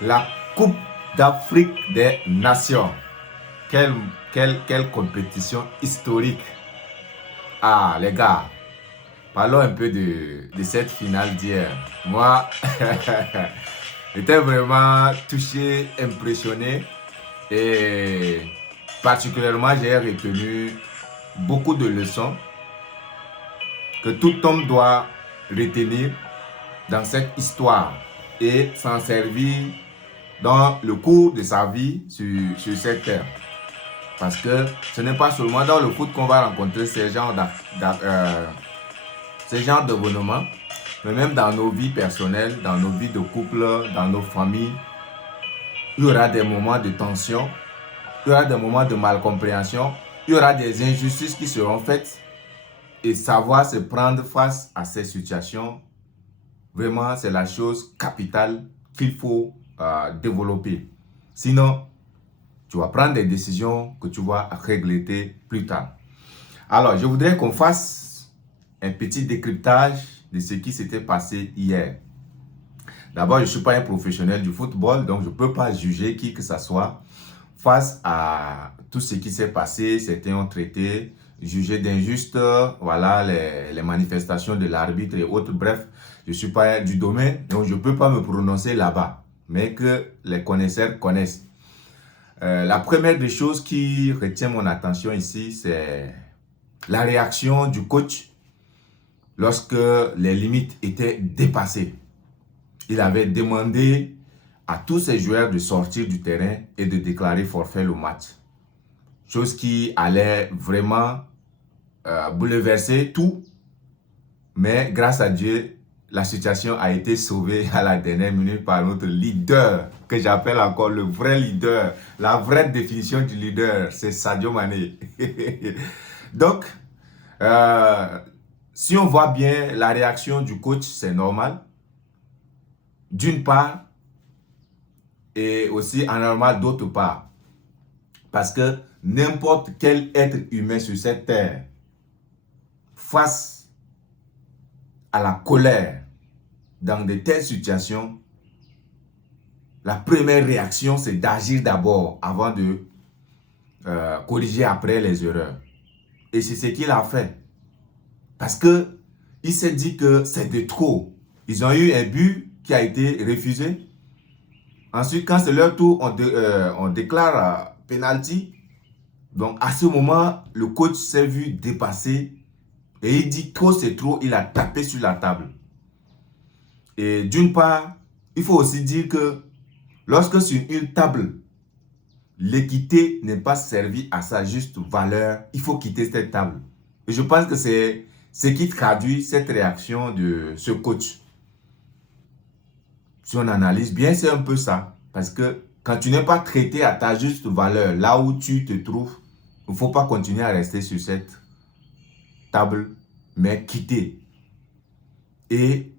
La Coupe d'Afrique des Nations. Quelle compétition historique. Ah, les gars, parlons un peu de cette finale d'hier. Moi, j'étais vraiment touché, impressionné et particulièrement, j'ai retenu beaucoup de leçons que tout homme doit retenir dans cette histoire et s'en servir dans le cours de sa vie sur cette terre. Parce que ce n'est pas seulement dans le foot qu'on va rencontrer ces genres d'événements, mais même dans nos vies personnelles, dans nos vies de couple, dans nos familles, il y aura des moments de tension, il y aura des moments de malcompréhension, il y aura des injustices qui seront faites et savoir se prendre face à ces situations, vraiment c'est la chose capitale qu'il faut développer. Sinon, tu vas prendre des décisions que tu vas regretter plus tard. Alors, je voudrais qu'on fasse un petit décryptage de ce qui s'était passé hier. D'abord, je ne suis pas un professionnel du football, donc je ne peux pas juger qui que ce soit face à tout ce qui s'est passé. Certains ont traité, jugé d'injuste, voilà, les manifestations de l'arbitre et autres. Bref, je ne suis pas du domaine, donc je ne peux pas me prononcer là-bas, mais que les connaisseurs connaissent. La première des choses qui retient mon attention ici, c'est la réaction du coach lorsque les limites étaient dépassées. Il avait demandé à tous ses joueurs de sortir du terrain et de déclarer forfait le match. Chose qui allait vraiment bouleverser tout. Mais grâce à Dieu, la situation a été sauvée à la dernière minute par notre leader, que j'appelle encore le vrai leader. La vraie définition du leader, c'est Sadio Mané. Donc, si on voit bien la réaction du coach, c'est normal. D'une part, et aussi anormal d'autre part. Parce que n'importe quel être humain sur cette terre, face à la colère, dans de telles situations, la première réaction, c'est d'agir d'abord avant de corriger après les erreurs. Et c'est ce qu'il a fait. Parce qu'il s'est dit que c'est de trop. Ils ont eu un but qui a été refusé. Ensuite, quand c'est leur tour, on déclare penalty. Donc, à ce moment, le coach s'est vu dépasser et il dit trop, c'est trop. Il a tapé sur la table. Et d'une part, il faut aussi dire que lorsque sur une table, l'équité n'est pas servie à sa juste valeur, il faut quitter cette table. Et je pense que c'est ce qui traduit cette réaction de ce coach. Si on analyse bien, c'est un peu ça. Parce que quand tu n'es pas traité à ta juste valeur, là où tu te trouves, il ne faut pas continuer à rester sur cette table, mais quitter. Et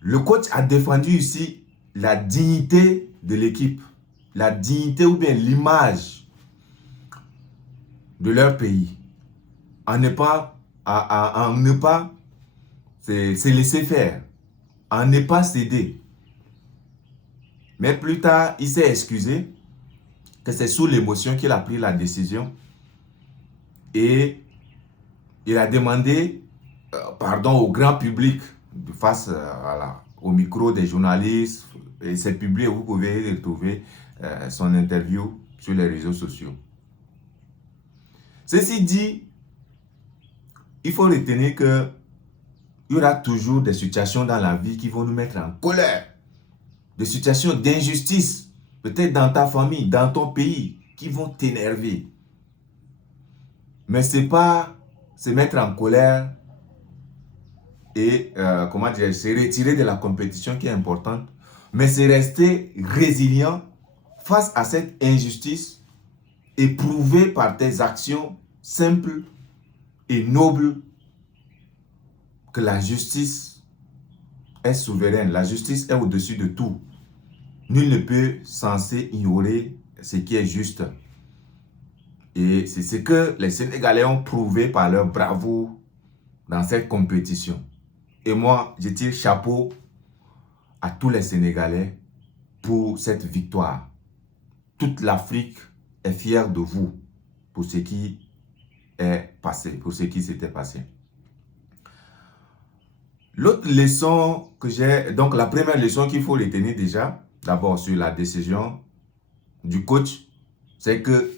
le coach a défendu ici la dignité de l'équipe, la dignité ou bien l'image de leur pays. En ne pas se laisser faire, en ne pas céder. Mais plus tard, il s'est excusé que c'est sous l'émotion qu'il a pris la décision et il a demandé pardon au grand public face au micro des journalistes et c'est publié, vous pouvez retrouver son interview sur les réseaux sociaux. Ceci dit, il faut retenir que il y aura toujours des situations dans la vie qui vont nous mettre en colère. Des situations d'injustice, peut-être dans ta famille, dans ton pays, qui vont t'énerver. Mais ce n'est pas se mettre en colère et se retirer de la compétition qui est importante, mais c'est rester résilient face à cette injustice et prouver par tes actions simples et nobles que la justice est souveraine, la justice est au-dessus de tout. Nul ne peut censé ignorer ce qui est juste. Et c'est ce que les Sénégalais ont prouvé par leur bravoure dans cette compétition. Et moi, je tire chapeau à tous les Sénégalais pour cette victoire. Toute l'Afrique est fière de vous pour ce qui est passé, pour ce qui s'était passé. L'autre leçon que j'ai, donc la première leçon qu'il faut retenir déjà, d'abord sur la décision du coach, c'est que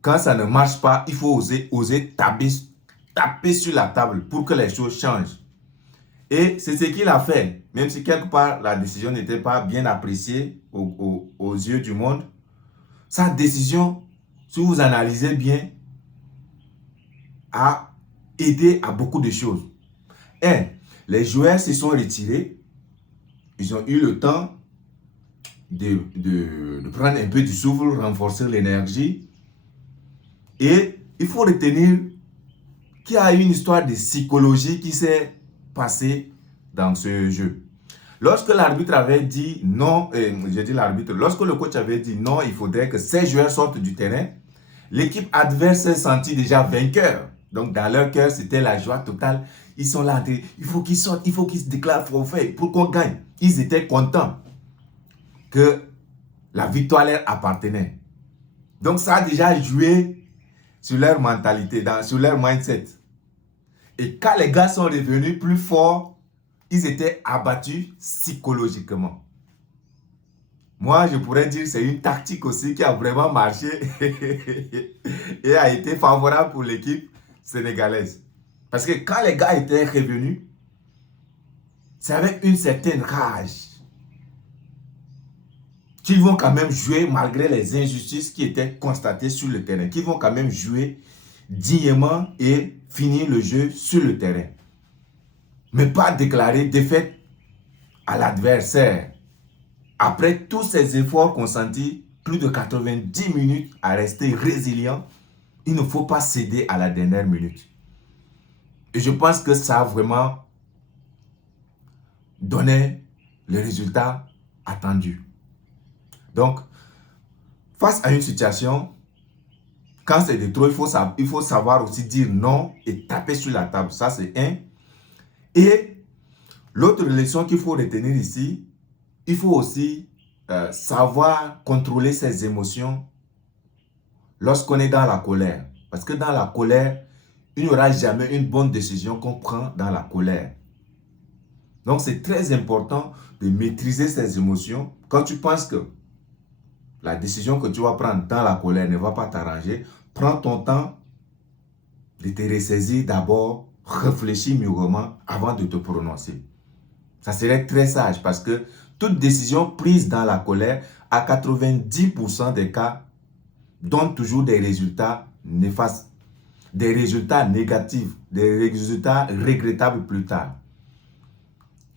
quand ça ne marche pas, il faut oser taper sur la table pour que les choses changent. Et c'est ce qu'il a fait, même si quelque part la décision n'était pas bien appréciée aux yeux du monde. Sa décision, si vous analysez bien, a aidé à beaucoup de choses. Et les joueurs se sont retirés, ils ont eu le temps de prendre un peu du souffle, renforcer l'énergie. Et il faut retenir qu'il y a une histoire de psychologie qui s'est passée dans ce jeu. Lorsque l'arbitre avait dit non, lorsque le coach avait dit non, il faudrait que ces joueurs sortent du terrain, l'équipe adverse s'est sentie déjà vainqueur. Donc dans leur cœur, c'était la joie totale. Ils sont là, il faut qu'ils sortent, il faut qu'ils se déclarent forfait pour qu'on gagne. Ils étaient contents que la victoire leur appartenait. Donc ça a déjà joué sur leur mentalité, sur leur mindset. Et quand les gars sont revenus plus forts, ils étaient abattus psychologiquement. Moi, je pourrais dire que c'est une tactique aussi qui a vraiment marché et a été favorable pour l'équipe sénégalaise. Parce que quand les gars étaient revenus, c'est avec une certaine rage qu'ils vont quand même jouer malgré les injustices qui étaient constatées sur le terrain, qu'ils vont quand même jouer dignement et finir le jeu sur le terrain. Mais pas déclarer défaite à l'adversaire. Après tous ces efforts consentis, plus de 90 minutes à rester résilient, il ne faut pas céder à la dernière minute. Et je pense que ça a vraiment donné le résultat attendu. Donc, face à une situation, quand c'est de trop, il faut savoir aussi dire non et taper sur la table. Ça, c'est un. Et l'autre leçon qu'il faut retenir ici, il faut aussi savoir contrôler ses émotions lorsqu'on est dans la colère. Parce que dans la colère, il n'y aura jamais une bonne décision qu'on prend dans la colère. Donc, c'est très important de maîtriser ses émotions. Quand tu penses que la décision que tu vas prendre dans la colère ne va pas t'arranger, prends ton temps de te ressaisir d'abord, réfléchis mûrement avant de te prononcer. Ça serait très sage parce que toute décision prise dans la colère, à 90% des cas, donne toujours des résultats néfastes, des résultats négatifs, des résultats regrettables plus tard.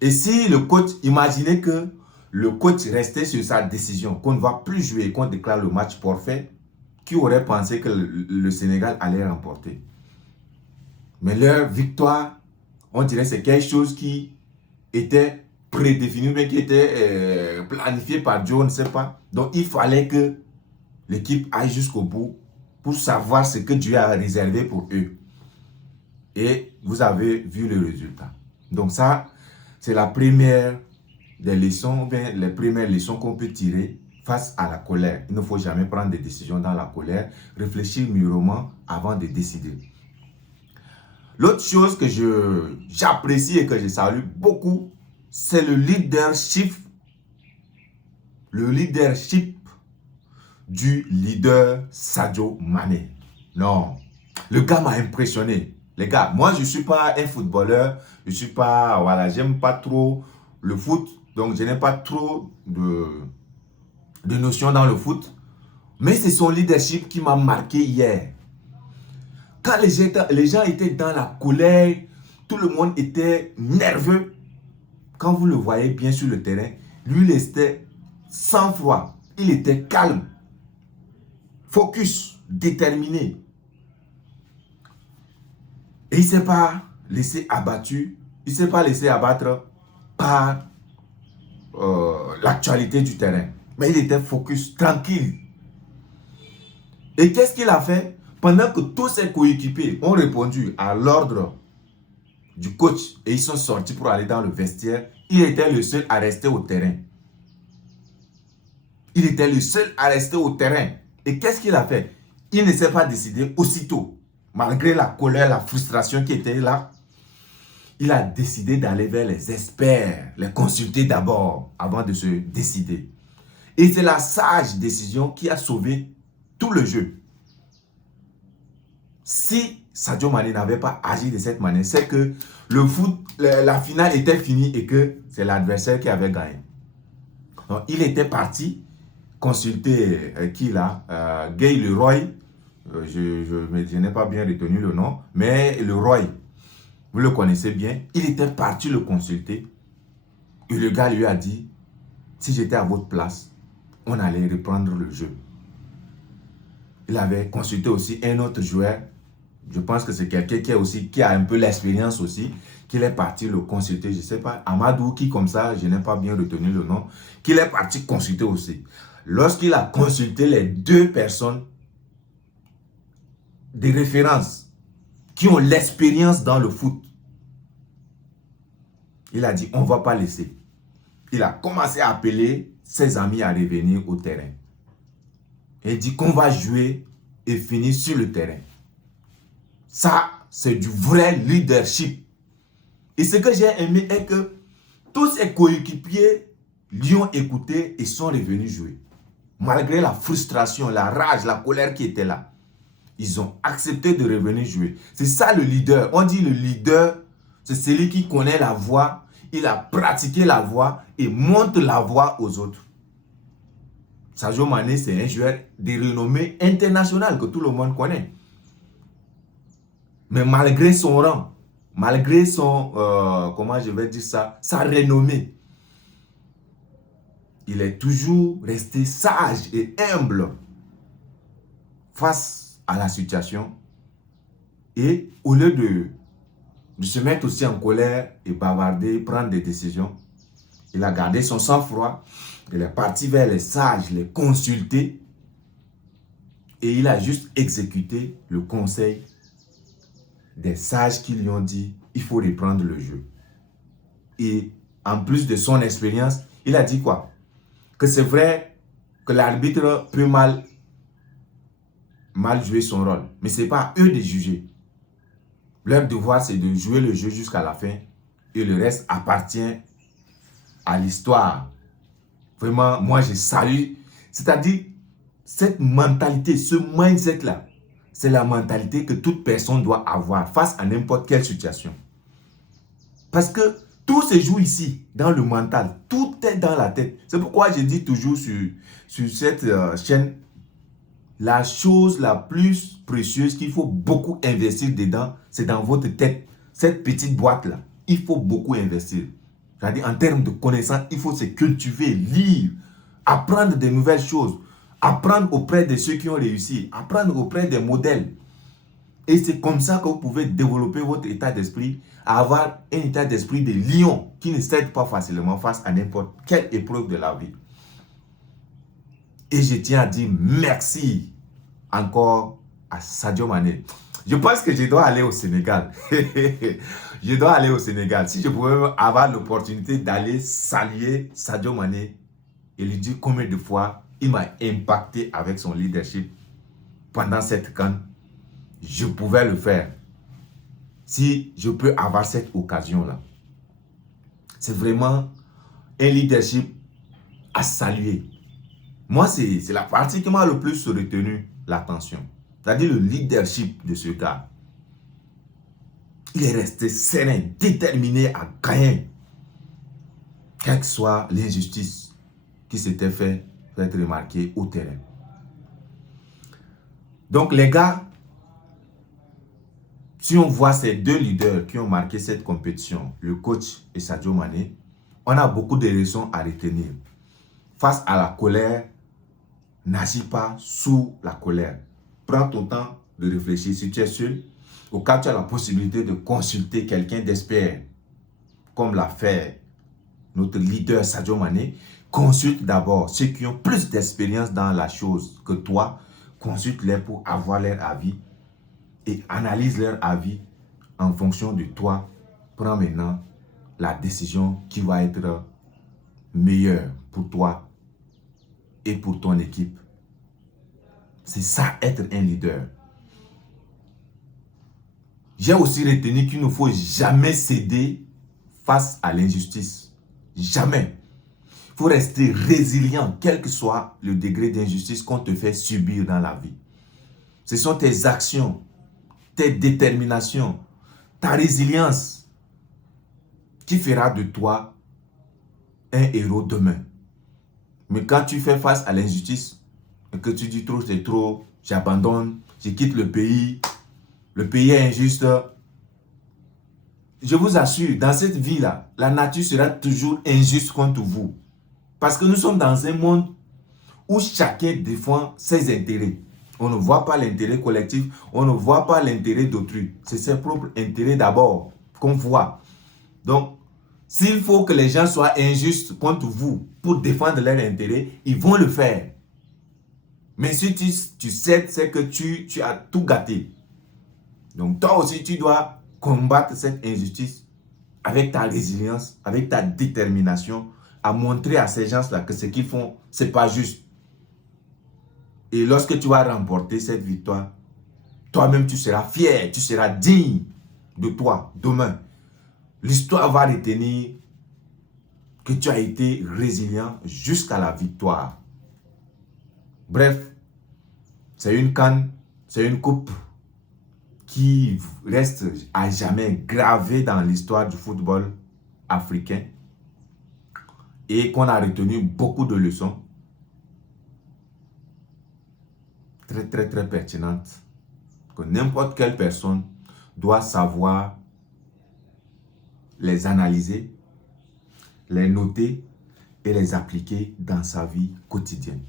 Et si le coach, imaginez que le coach restait sur sa décision, qu'on ne va plus jouer, qu'on déclare le match forfait, qui aurait pensé que le Sénégal allait remporter? Mais leur victoire, on dirait que c'est quelque chose qui était prédéfini, mais qui était planifié par Dieu, on ne sait pas. Donc il fallait que l'équipe aille jusqu'au bout pour savoir ce que Dieu a réservé pour eux. Et vous avez vu le résultat. Donc ça, c'est la première des leçons, bien les premières leçons qu'on peut tirer face à la colère. Il ne faut jamais prendre des décisions dans la colère. Réfléchir mûrement avant de décider. L'autre chose que j'apprécie et que je salue beaucoup, c'est le leadership du leader Sadio Mané. Non, le gars m'a impressionné. Les gars, moi je ne suis pas un footballeur, j'aime pas trop le foot, donc je n'ai pas trop de notions dans le foot. Mais c'est son leadership qui m'a marqué hier. Quand les gens étaient dans la colère, tout le monde était nerveux. Quand vous le voyez bien sur le terrain, lui, il était sans froid. Il était calme, focus, déterminé. Et il ne s'est pas laissé abattu. Il ne s'est pas laissé abattre par l'actualité du terrain. Mais il était focus, tranquille. Et qu'est-ce qu'il a fait? Pendant que tous ses coéquipiers ont répondu à l'ordre du coach et ils sont sortis pour aller dans le vestiaire, Il était le seul à rester au terrain. Il était le seul à rester au terrain. Et qu'est-ce qu'il a fait? Il ne s'est pas décidé aussitôt. Malgré la colère, la frustration qui était là, il a décidé d'aller vers les experts, les consulter d'abord avant de se décider. Et c'est la sage décision qui a sauvé tout le jeu. Si Sadio Mané n'avait pas agi de cette manière, c'est que le foot, la finale était finie et que c'est l'adversaire qui avait gagné. Donc, il était parti consulter qui là, Guy Leroy, je n'ai pas bien retenu le nom, mais Leroy, vous le connaissez bien, il était parti le consulter et le gars lui a dit, si j'étais à votre place, on allait reprendre le jeu. Il avait consulté aussi un autre joueur, je pense que c'est quelqu'un qui a un peu l'expérience aussi, qu'il est parti le consulter, je ne sais pas, Amadou qui comme ça, je n'ai pas bien retenu le nom, qu'il est parti consulter aussi. Lorsqu'il a consulté les deux personnes de référence qui ont l'expérience dans le foot, il a dit, on ne va pas laisser. Il a commencé à appeler ses amis à revenir au terrain. Et il dit qu'on va jouer et finir sur le terrain. Ça, c'est du vrai leadership. Et ce que j'ai aimé est que tous ses coéquipiers lui ont écouté et sont revenus jouer. Malgré la frustration, la rage, la colère qui était là, ils ont accepté de revenir jouer. C'est ça le leader. On dit le leader, c'est celui qui connaît la voie, il a pratiqué la voie et montre la voie aux autres. Sadio Mané, c'est un joueur de renommée internationale que tout le monde connaît. Mais malgré son rang, malgré son, comment je vais dire ça, sa renommée, il est toujours resté sage et humble face à la situation. Et au lieu de se mettre aussi en colère et bavarder, prendre des décisions, il a gardé son sang-froid, il est parti vers les sages, les consulter, et il a juste exécuté le conseil des sages qui lui ont dit, il faut reprendre le jeu. Et en plus de son expérience, il a dit quoi? Que c'est vrai que l'arbitre peut mal jouer son rôle, mais ce n'est pas à eux de juger. Leur devoir, c'est de jouer le jeu jusqu'à la fin, et le reste appartient à l'histoire. Vraiment, moi, je salue. C'est-à-dire, cette mentalité, ce mindset-là, c'est la mentalité que toute personne doit avoir face à n'importe quelle situation. Parce que tout se joue ici, dans le mental. Tout est dans la tête. C'est pourquoi je dis toujours sur cette chaîne, la chose la plus précieuse qu'il faut beaucoup investir dedans, c'est dans votre tête. Cette petite boîte-là, il faut beaucoup investir. C'est-à-dire, en termes de connaissances, il faut se cultiver, lire, apprendre de nouvelles choses, apprendre auprès de ceux qui ont réussi, apprendre auprès des modèles. Et c'est comme ça que vous pouvez développer votre état d'esprit, avoir un état d'esprit de lion qui ne cède pas facilement face à n'importe quelle épreuve de la vie. Et je tiens à dire merci encore à Sadio Mané. Je pense que je dois aller au Sénégal. Je dois aller au Sénégal. Si je pouvais avoir l'opportunité d'aller saluer Sadio Mané et lui dire combien de fois il m'a impacté avec son leadership pendant cette CAN, je pouvais le faire. Si je peux avoir cette occasion-là. C'est vraiment un leadership à saluer. Moi, c'est la partie qui m'a le plus retenu l'attention. C'est-à-dire le leadership de ce gars. Il est resté serein, déterminé à gagner. Quelle que soit l'injustice qui s'était fait remarquer au terrain. Donc les gars, si on voit ces deux leaders qui ont marqué cette compétition, le coach et Sadio Mané, on a beaucoup de leçons à retenir. Face à la colère, n'agis pas sous la colère. Prends ton temps de réfléchir. Si tu es seul, au cas où tu as la possibilité de consulter quelqu'un d'expert, comme l'a fait notre leader Sadio Mané, consulte d'abord ceux qui ont plus d'expérience dans la chose que toi. Consulte-les pour avoir leur avis et analyse leur avis en fonction de toi. Prends maintenant la décision qui va être meilleure pour toi et pour ton équipe. C'est ça, être un leader. J'ai aussi retenu qu'il ne faut jamais céder face à l'injustice. Jamais. Il faut rester résilient, quel que soit le degré d'injustice qu'on te fait subir dans la vie. Ce sont tes actions, tes déterminations, ta résilience qui fera de toi un héros demain. Mais quand tu fais face à l'injustice et que tu dis trop, c'est trop, j'abandonne, je quitte le pays est injuste. Je vous assure, dans cette vie-là, la nature sera toujours injuste contre vous. Parce que nous sommes dans un monde où chacun défend ses intérêts. On ne voit pas l'intérêt collectif, on ne voit pas l'intérêt d'autrui. C'est ses propres intérêts d'abord qu'on voit. Donc, s'il faut que les gens soient injustes contre vous pour défendre leurs intérêts, ils vont le faire. Mais si tu cèdes, c'est que tu as tout gâté. Donc, toi aussi, tu dois combattre cette injustice avec ta résilience, avec ta détermination, à montrer à ces gens-là que ce qu'ils font, ce n'est pas juste. Et lorsque tu vas remporter cette victoire, toi-même, tu seras fier, tu seras digne de toi demain. L'histoire va retenir que tu as été résilient jusqu'à la victoire. Bref, c'est une CAN, c'est une coupe qui reste à jamais gravée dans l'histoire du football africain et qu'on a retenu beaucoup de leçons très pertinentes que n'importe quelle personne doit savoir les analyser, les noter et les appliquer dans sa vie quotidienne.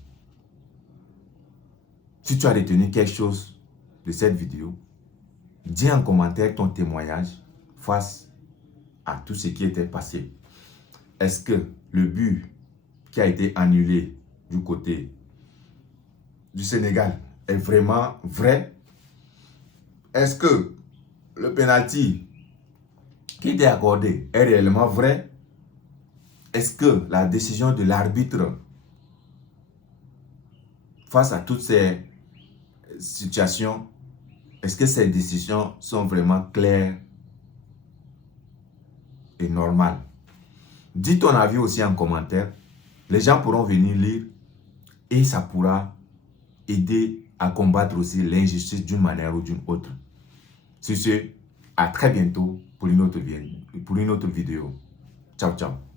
Si tu as retenu quelque chose de cette vidéo, dis en commentaire ton témoignage face à tout ce qui était passé. Est-ce que le but qui a été annulé du côté du Sénégal est vraiment vrai? Est-ce que le penalty qui était accordé est réellement vrai? Est-ce que la décision de l'arbitre face à toutes ces situations, est-ce que ces décisions sont vraiment claires et normales? Dis ton avis aussi en commentaire. Les gens pourront venir lire et ça pourra aider à combattre aussi l'injustice d'une manière ou d'une autre. Sur ce, à très bientôt pour une autre vidéo. Ciao, ciao.